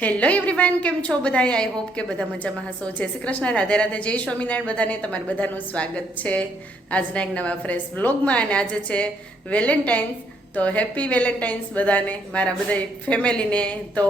Hello everyone કેમ છો બધા આઈ હોપ કે બધા મજામાં હશો. જય શ્રી કૃષ્ણ, રાધે રાધે, જય સ્વામિનારાયણ બધાને. તમારું બધાનું સ્વાગત છે આજના એક નવા ફ્રેશ વ્લોગમાં અને આજે છે વેલેન્ટાઇન્સ તો હેપી વેલેન્ટાઇન્સ બધાને, મારા બધા ફેમિલીને તો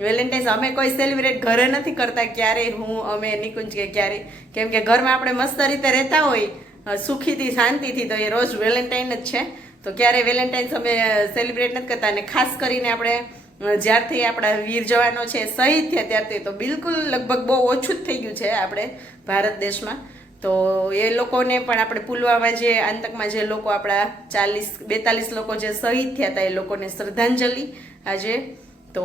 વેલેન્ટાઇન્સ અમે કોઈ સેલિબ્રેટ ઘરે નથી કરતા, ક્યારેય હું, અમે, નિકુંજ કે ક્યારે કેમ કે ઘરમાં આપણે મસ્ત રીતે રહેતા હોય સુખીથી, શાંતિથી, તો એ રોજ વેલેન્ટાઇન જ છે. તો ક્યારેય વેલેન્ટાઇન્સ અમે સેલિબ્રેટ નથી કરતા અને ખાસ કરીને આપણે જ્યારથી આપણા વીર જવાનો છે, શહીદ થયા ત્યારથી તો બિલકુલ લગભગ બહુ ઓછું જ થઈ ગયું છે આપણે ભારત દેશમાં. તો એ લોકોને પણ આપણે પુલવામા જે આતંકમાં જે લોકો આપણા ચાલીસ, બેતાલીસ લોકો જે શહીદ થયા હતા, એ લોકોને શ્રદ્ધાંજલિ આજે. તો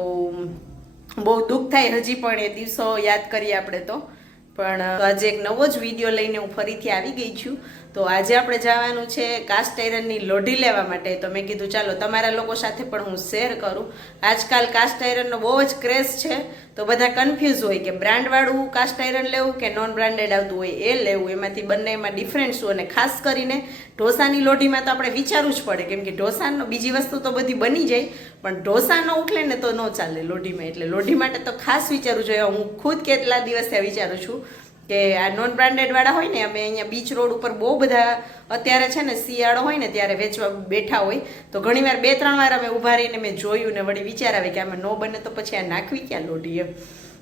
બહુ દુઃખ થાય હજી પણ એ દિવસો યાદ કરીએ આપણે તો. પણ આજે એક નવો જ વીડિયો લઈને હું ફરીથી આવી ગઈ છું. તો આજે આપણે જવાનું છે કાસ્ટ આયરનની લોઢી લેવા માટે. તો મેં કીધું, ચાલો, તમારા લોકો સાથે પણ હું શેર કરું. આજકાલ કાસ્ટ આયરનનો બહુ જ ક્રેઝ છે. તો બધા કન્ફ્યુઝ હોય કે બ્રાન્ડવાળું કાસ્ટ આયરન લેવું કે નોન બ્રાન્ડેડ આવતું હોય, એ લેવું. એમાંથી બંનેમાં ડિફરન્સ શું? અને ખાસ કરીને ઢોસાની લોઢીમાં તો આપણે વિચારવું જ પડે. કેમ કે ઢોસાનો બીજી વસ્તુ તો બધી બની જાય, પણ ઢોસા ન ઉકલે ને તો ન ચાલે લોઢીમાં. એટલે લોઢી માટે તો ખાસ વિચારવું જોઈએ. હું ખુદ કેટલા દિવસથી વિચારું છું. કે આ નોન બ્રાન્ડેડ વાળા હોય ને, અમે અહીંયા બીચ રોડ ઉપર બહુ બધા અત્યારે છે ને શિયાળો હોય ને, ત્યારે વેચવા બેઠા હોય, તો ઘણીવાર બે, ત્રણ વાર અમે ઊભા રહીને મેં જોયું ને વળી વિચાર આવે કે આમાં ન બને તો પછી આ નાખવી ક્યાં લોઢી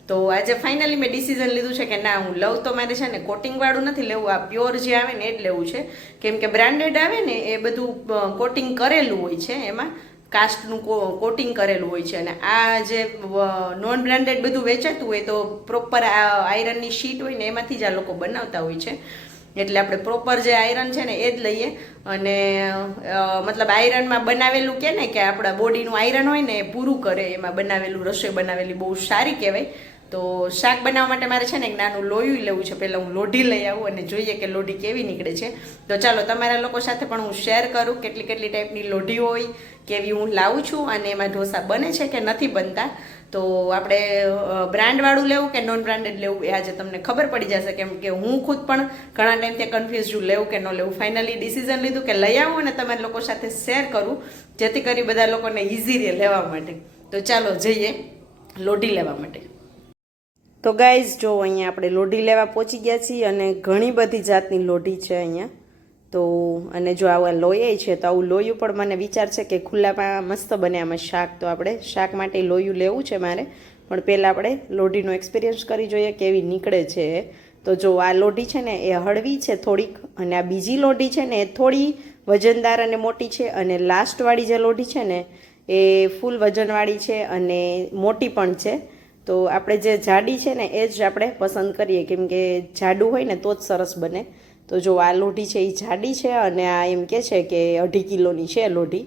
તો આજે ફાઇનલી મેં ડિસિઝન લીધું છે કે ના, હું લઉં તો મારે છે ને કોટિંગ વાળું નથી લેવું, આ પ્યોર જે આવે ને એ જ લેવું છે. કેમ કે બ્રાન્ડેડ આવે ને, એ બધું કોટિંગ કરેલું હોય છે એમાં કાસ્ટનું કોટિંગ કરેલું હોય છે. અને આ જે નોન બ્રાન્ડેડ બધું વેચાતું હોય તો પ્રોપર આયરનની શીટ હોય ને એમાંથી જ આ લોકો બનાવતા હોય છે. એટલે આપણે પ્રોપર જે આયરન છે ને એ જ લઈએ. અને મતલબ આયરનમાં બનાવેલું કે ને કે આપણા બોડીનું આયરન હોય ને એ પૂરું કરે. એમાં બનાવેલું, રસોઈ બનાવેલી બહુ સારી કહેવાય. તો શાક બનાવવા માટે મારે છે ને એક નાનું લોયું લેવું છે. પહેલાં હું લોઢી લઈ આવું અને જોઈએ કે લોઢી કેવી નીકળે છે. તો ચાલો, તમારા લોકો સાથે પણ હું શેર કરું કેટલી કેટલી ટાઈપની લોઢી હોય, કેવી હું લાવું છું અને એમાં ઢોસા બને છે કે નથી બનતા. તો આપણે બ્રાન્ડવાળું લેવું કે નોન બ્રાન્ડેડ લેવું એ આજે તમને ખબર પડી જશે કેમ કે હું ખુદ પણ ઘણા ટાઈમથી કન્ફ્યુઝ છું, લેવું કે ન લેવું. ફાઇનલી ડિસિઝન લીધું કે લઈ આવું અને તમારા લોકો સાથે શેર કરું, જેથી કરી બધા લોકોને ઇઝી રહે લેવા માટે. તો ચાલો જઈએ લોઢી લેવા માટે. તો ગાઈઝ જો અહીંયા આપણે લોઢી લેવા પહોંચી ગયા છીએ અને ઘણી બધી જાતની લોઢી છે અહીંયા. તો અને જો આવા લોહી છે, તો આવું લોયું પણ મને વિચાર છે કે ખુલ્લામાં મસ્ત બને આમાં શાક. તો આપણે શાક માટે લોયું લેવું છે મારે. પણ પહેલાં આપણે લોઢીનો એક્સપિરિયન્સ કરી જોઈએ કેવી નીકળે છે. તો જો આ લોઢી છે ને, એ હળવી છે થોડીક અને આ બીજી લોઢી છે ને, એ થોડી વજનદાર અને મોટી છે અને લાસ્ટવાળી જે લોઢી છે ને, એ ફૂલ વજનવાળી છે અને મોટી પણ છે. તો આપણે જે જાડી છે ને, એ જ આપણે પસંદ કરીએ. કેમ કે જાડું હોય ને, તો જ સરસ બને. તો જો આ લોઢી છે એ જાડી છે અને આ એમ કે છે કે અઢી કિલોની છે લોઢી.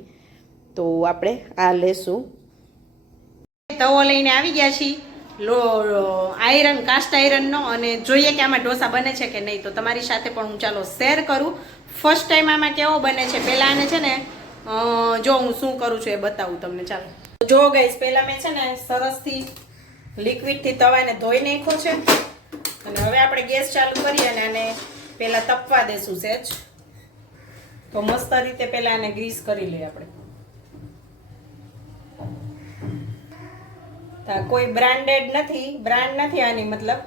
તો આપણે આ લેશું. તવો લઈને આવી ગયા છીએ. લો આયરન કાસ્ટ આયરનનો અને જોઈએ કે આમાં ઢોસા બને છે કે નહીં. તો તમારી સાથે પણ હું ચાલો શેર કરું. ફર્સ્ટ ટાઈમ આમાં કેવો બને છે? પહેલાં આને છે ને જો હું શું કરું છું એ બતાવું તમને. ચાલો. જો ગઈશ પહેલાં મેં છે ને, સરસથી લિક્વિડથી તવાને ધોઈ નાખ્યો છે. અને હવે આપણે ગેસ ચાલુ કરીએ અને આને પહેલાં તપવા દેશું સહેજ તો મસ્ત રીતે પહેલાં આને ગ્રીસ કરી લઈએ આપણે. કોઈ બ્રાન્ડેડ નથી, બ્રાન્ડ નથી આની મતલબ.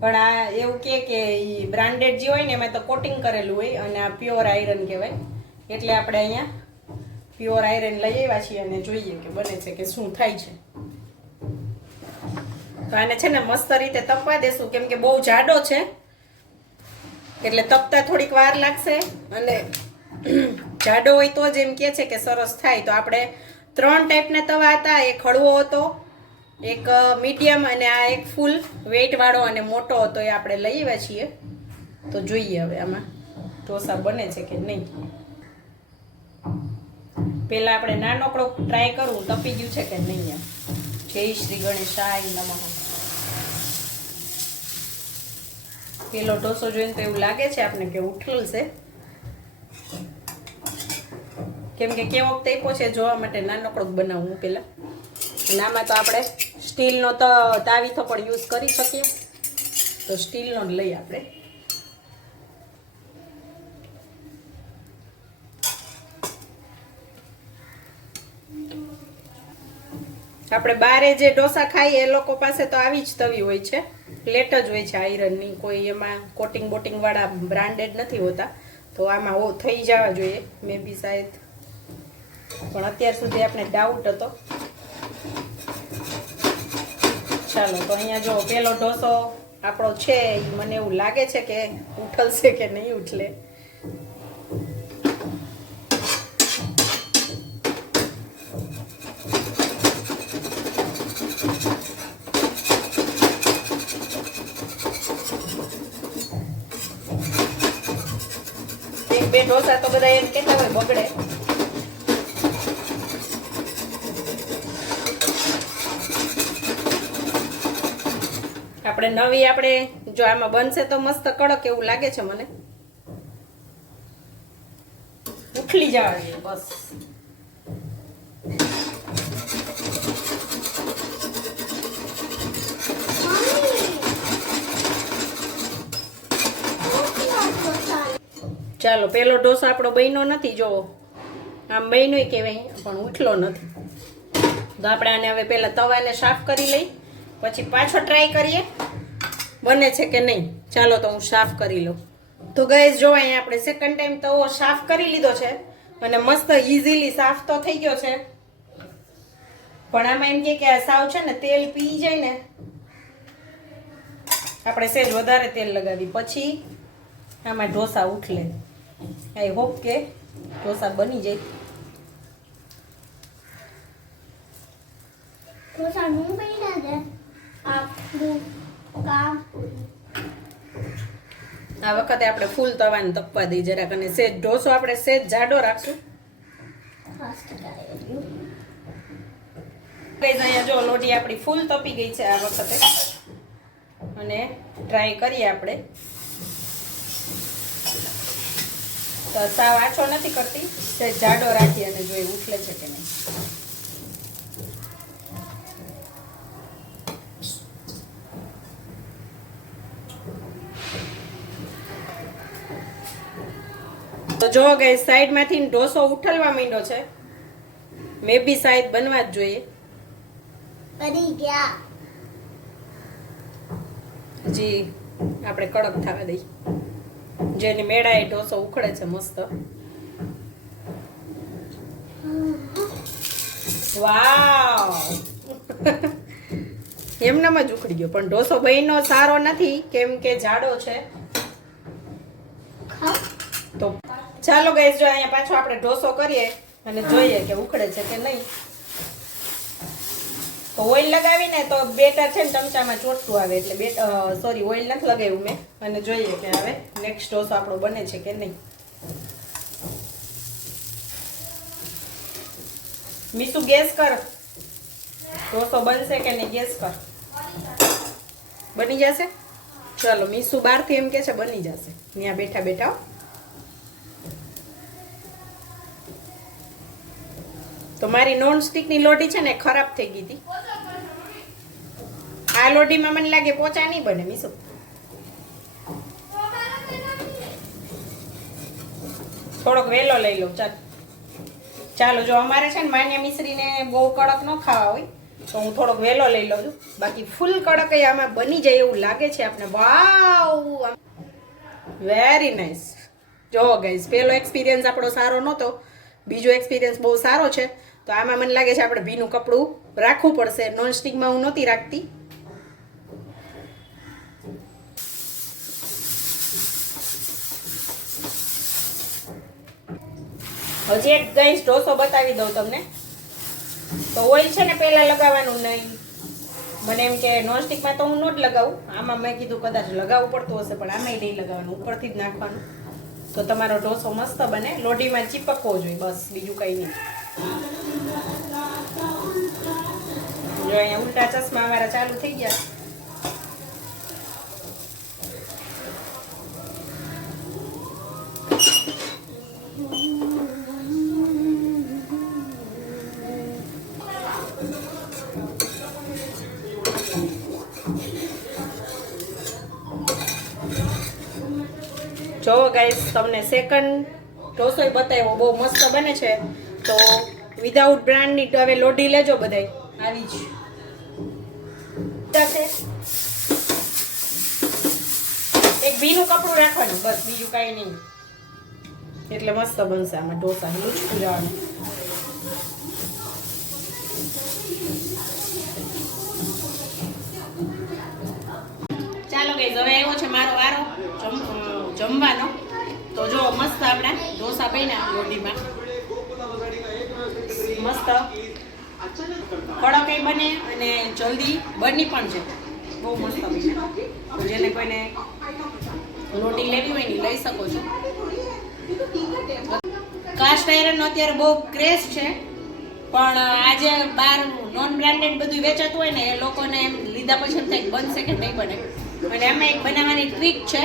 પણ આ એવું કે કે એ બ્રાન્ડેડ જે હોય ને એમાં તો કોટિંગ કરેલું હોય અને આ પ્યોર આયરન કહેવાય. એટલે આપણે અહીંયા પ્યોર આયરન લઈ આવ્યા છીએ અને જોઈએ કે બને છે કે શું થાય છે. તો આને છે ને મસ્ત રીતે તપવા દેશું. કેમ કે બહુ જાડો છે. એટલે તપતા થોડીક વાર લાગશે. અને જાડો હોય તો જ એમ કે છે કે સરસ થાય. તો આપણે ત્રણ ટાઈપના તવા હતા. એક હળવો હતો, એક મીડિયમ અને આ એક ફૂલ વેઇટ વાળો અને મોટો હતો એ આપણે લઈ આવ્યા છીએ. તો જોઈએ હવે આમાં ઢોસા બને છે કે નહીં. પહેલાં આપણે નાનકડો ટ્રાય કરવું તપી ગયું છે કે નહીં એમ? જય શ્રી ગણેશાય નમઃ. પેલો ઢોસો જોઈને તો એવું લાગે છે આપણે કે ઉઠલશે કેમ કે કેવો તૈપો છે જોવા માટે નાનકડો જ બનાવું હું પેલા. અને આમાં તો આપણે સ્ટીલનો તો તાવીથો પણ યુઝ કરી શકીએ. તો સ્ટીલનો જ લઈએ આપણે. આપણે બારે જે ઢોસા ખાઈએ એ લોકો પાસે તો આવી જ તવી હોય છે. પ્લેટ જ હોય છે આયરનની. કોઈ એમાં કોટિંગ બોટિંગ વાળા બ્રાન્ડેડ નથી હોતા. તો આમાં ઓ થઈ જવા જોઈએ. મે બી શાયદ. પણ અત્યાર સુધી આપણે ડાઉટ હતો. ચાલો, તો અહીંયા જો પેલો ઢોસો આપણો છે મને એવું લાગે છે કે ઉઠલશે કે નહીં ઉઠલે. ઢોસા તો બધા એમ કહેતા હોય, બગડે. આપણે નવી આપણે જો આમાં બનશે તો મસ્ત કડક એવું લાગે છે મને. ઉઠલી જવા જોઈએ બસ. ચાલો પહેલો ઢોસો આપણો બન્યો નથી, જોવો. આમ બન્યો કહેવાય, પણ ઉઠલો નથી. તો આપણે આને હવે પહેલાં તવાને સાફ કરી લઈ, પછી પાછો ટ્રાય કરીએ. બને છે કે નહીં? ચાલો તો હું સાફ કરી લઉં. તો ગઈસ જો અહીંયા આપણે સેકન્ડ ટાઈમ તવો સાફ કરી લીધો છે, અને મસ્ત ઇઝીલી સાફ તો થઈ ગયો છે. પણ આમાં એમ કે આ સાવ છે ને, તેલ પી જાય ને, આપણે સહેજ વધારે તેલ લગાવી. પછી આમાં ઢોસા ઉઠલે. આઈ હોપ કે ઢોસા બની જાય. ઢોસાનું બન્યા છે. આપણું કામ આ વખતે આપણે ફૂલ તવાને તપવા દઈ જરાક અને સેજ ઢોસો આપણે સેજ જાડો રાખશું. અહીંયા જો લોટી આપણી ફૂલ તપી ગઈ છે આ વખતે. અને ટ્રાય કરીએ આપણે. તો સાવ આછો નથી કરતી તે જાડો રાખી અને જોઈએ ઉઠલે છે કે નહીં. તો જો ગઈ સાઈડમાંથી ઢોસો ઉઠલવા માંડ્યો છે. મે બી સાઈડ બનવા જ જોઈએ. કરી ગયા. જી આપણે કડક થવા દઈ જેની મેળા એ ઢોસો ઉખડે છે મસ્ત. વાવ. એમનામ જ ઉખડી ગયો પણ ઢોસો બહેનો સારો નથી કેમ કે જાડો છે. તો ચાલો ગઈ જો અહીંયા પાછો આપણે ઢોસો કરીએ અને જોઈએ કે ઉખડે છે કે નહીં. તો ઓઇલ લગાવીને તો બેટર છે ને ચમચામાં ચોટતું આવે એટલે બે સોરી ઓઇલ નથી લગાવ્યું મેં. અને જોઈએ કે હવે નેક્સ્ટ ડોસો આપણો બને છે કે નહીં. મીસુ, ગેસ કર. ઢોસો બનશે કે નહીં? ગેસ કર. બની જશે? ચલો, મીસુ બહારથી એમ કે છે, બની જશે. ત્યાં બેઠા બેઠા હો. તો મારી નોન સ્ટિકની લોટી છે ને ખરાબ થઈ ગઈ હતી. આ લોટીમાં મને લાગે પોચા નહીં બને, મીસો. થોડોક વહેલો લઈ લઉં, ચાલ. ચાલો, જો અમારે છે ને માન્ય મિશ્રીને બહુ કડક ન ખાવા હોય, તો હું થોડોક વહેલો લઈ લઉં છું બાકી ફૂલ કડક આમાં બની જાય એવું લાગે છે આપણે વાવ! વેરી નાઇસ જો ગાઈઝ પહેલો એક્સપિરિયન્સ આપણો સારો નહોતો, બીજો એક્સપિરિયન્સ બહુ સારો છે. તો આમાં મને લાગે છે આપણે ભીનું કપડું રાખવું પડશે. નોનસ્ટિકમાં હું નહોતી રાખતી. હજી એક ગઈશ ઢોસો બતાવી દઉં તમને. તો ઓઇલ છે ને પહેલાં લગાવવાનું નહીં. મને એમ કે નોનસ્ટિકમાં તો હું નોટ લગાવું. આમાં મેં કીધું કદાચ લગાવવું પડતું હશે, પણ આમાંય નહીં લગાવવાનું. ઉપરથી જ નાખવાનું. તો તમારો ઢોસો મસ્ત બને. લોઢીમાં ચીપકવો જોઈએ, બસ. બીજું કંઈ નહીં. જો અહીંયા ઉલટા ચશ્મા અમારા ચાલુ થઈ ગયા. જો ગાઈસ તમને સેકન્ડ રસોઈ બતાવ્યો, બહુ મસ્ત બને છે. તો વિધાઉટ બ્રાન્ડની હવે લોઢી લેજો બધાય. આવી જ. થશે. એક ભીનું કપડું રાખવાનું, બસ, બીજું કાંઈ નહીં. એટલે મસ્ત બનશે આમાં ઢોસા. લૂચકું જવાનું? ચાલો ગઈ હવે આવ્યો છે મારો વારો, જમ- જમવાનો. તો જો, મસ્ત આપણા ઢોસા બન્યા રોટીમાં મસ્ત. કડક બને અને જલ્દી બની પણ છે બહુ મસ્ત બને. તો જેને કોઈને રોટી લેવી હોય ને લઈ શકો છો. કાસ્ટ આયરનનો અત્યારે બહુ ક્રેઝ છે. પણ આજે બહાર નોન બ્રાન્ડેડ બધું વેચાતું હોય ને એ લોકોને એમ લીધા પછી એમ બનશે કે નહીં બને. અને આમાં એક બનાવવાની ટ્રીક છે.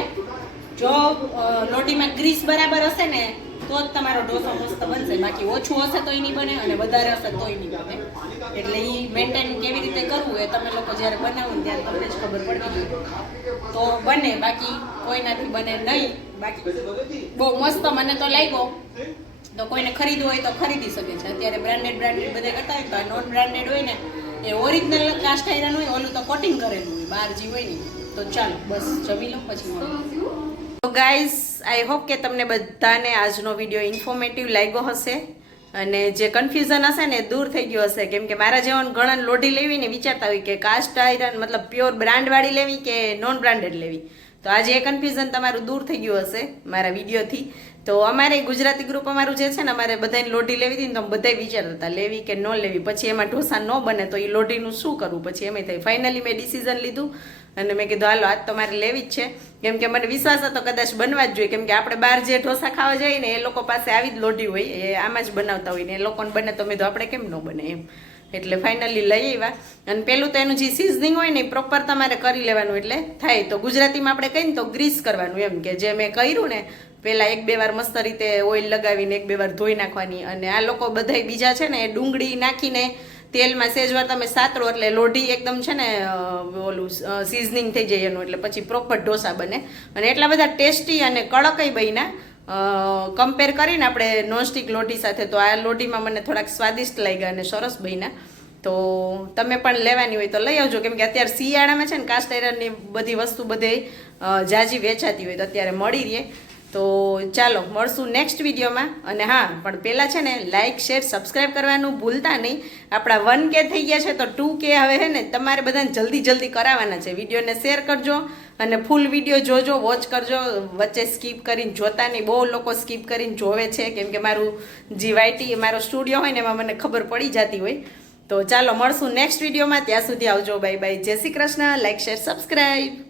જો લોટીમાં ગ્રીસ બરાબર હશે ને તો જ તમારો ઢોસો મસ્ત બનશે. બાકી ઓછું હશે તોય નહીં બને અને વધારે હશે તોય નહીં બને. એટલે એ મેન્ટેન કેવી રીતે કરવું એ તમે લોકો જ્યારે બનાવો ને ત્યારે તમને જ ખબર પડતી તો બને, બાકી કોઈનાથી બને નહીં. બાકી બહુ મસ્ત મને તો લાગ્યો. તો કોઈને ખરીદવું હોય તો ખરીદી શકે છે. અત્યારે બ્રાન્ડેડ બ્રાન્ડેડ બધે કરતા હોય નોન બ્રાન્ડેડ હોય ને, એ ઓરિજિનલ કાસ્ટ આયરન હોય ઓલું તો કોટિંગ કરેલું હોય, બહાર જે હોય ને તો ચાલો, બસ જમી લો, પછી મળો તો ગાઈઝ આઈ હોપ કે તમને બધાને આજનો વીડિયો ઇન્ફોર્મેટિવ લાગ્યો હશે અને જે કન્ફ્યુઝન હશે ને દૂર થઈ ગયું હશે. કેમ કે મારા જેવા ઘણા લોઢી લેવી ને વિચારતા હોય કે કાસ્ટ આયરન મતલબ પ્યોર બ્રાન્ડવાળી લેવી કે નોન બ્રાન્ડેડ લેવી? તો આજે એ કન્ફ્યુઝન તમારું દૂર થઈ ગયું હશે મારા વિડીયોથી તો અમારે ગુજરાતી ગ્રુપ અમારું જે છે ને, અમારે બધાને લોઢી લેવી હતી ને તો બધા વિચારતા હતા, લેવી કે ન લેવી? પછી એમાં ઢોસા ન બને તો એ લોઢીનું શું કરવું? પછી એમ થાય ફાઇનલી મેં ડિસિઝન લીધું. અને મેં કીધું, હાલો, આજ તો મારે લેવી જ છે. કેમ કે મને વિશ્વાસ હતો કદાચ બનવા જ જોઈએ. કેમ કે આપણે બહાર જે ઢોસા ખાવા જઈએ ને, એ લોકો પાસે આવી જ લોઢી હોય, એ આમાં જ બનાવતા હોય ને, એ લોકોને બને તો મેં તો આપણે કેમ ન બને એમ? એટલે ફાઇનલી લઈ આવ્યા. અને પેલું તો એનું જે સિઝનિંગ હોય ને પ્રોપર તમારે કરી લેવાનું. એટલે થાય તો ગુજરાતીમાં આપણે કહીએ ને તો ગ્રીસ કરવાનું એમ કે જે મેં કર્યું ને પહેલાં એક બે વાર મસ્ત રીતે ઓઇલ લગાવીને, એક બે વાર ધોઈ નાખવાની. અને આ લોકો બધાય બીજા છે ને, એ ડુંગળી નાખીને તેલમાં સેજવાર તમે સાતરો એટલે લોઢી એકદમ છે ને ઓલું સિઝનિંગ થઈ જાય એનું એટલે પછી પ્રોપર ઢોસા બને. અને એટલા બધા ટેસ્ટી અને કડકય બન્યા. કમ્પેર કરીને આપણે નોનસ્ટિક લોઢી સાથે તો આ લોઢીમાં મને થોડાક સ્વાદિષ્ટ લાગ્યા અને સરસ બન્યા. તો તમે પણ લેવાની હોય તો લઈ આવજો. કેમ કે અત્યારે શિયાળામાં છે ને કાસ્ટ આયરનની બધી વસ્તુ બધે જાજી વેચાતી હોય તો અત્યારે મળી રહે. તો ચાલો, મળશું નેક્સ્ટ વિડીયોમાં. અને હા, પણ પહેલાં છે ને લાઇક શેર સબસ્ક્રાઈબ કરવાનું ભૂલતા નહીં. આપણા વન કે થઈ ગયા છે, તો ટુ કે હવે હે ને, તમારે બધાને જલ્દી જલ્દી કરાવવાના છે. વિડીયોને શેર કરજો અને ફૂલ વીડિયો જોજો વોચ કરજો. વચ્ચે સ્કીપ કરીને જોતા નહીં. બહુ લોકો સ્કીપ કરીને જોવે છે, કેમ કે મારું જીવાયટી મારો સ્ટુડિયો હોય ને, એમાં મને ખબર પડી જતી હોય. તો ચાલો, મળશું નેક્સ્ટ વિડીયોમાં. ત્યાં સુધી આવજો. બાય બાય જય Shri Krishna. Like share subscribe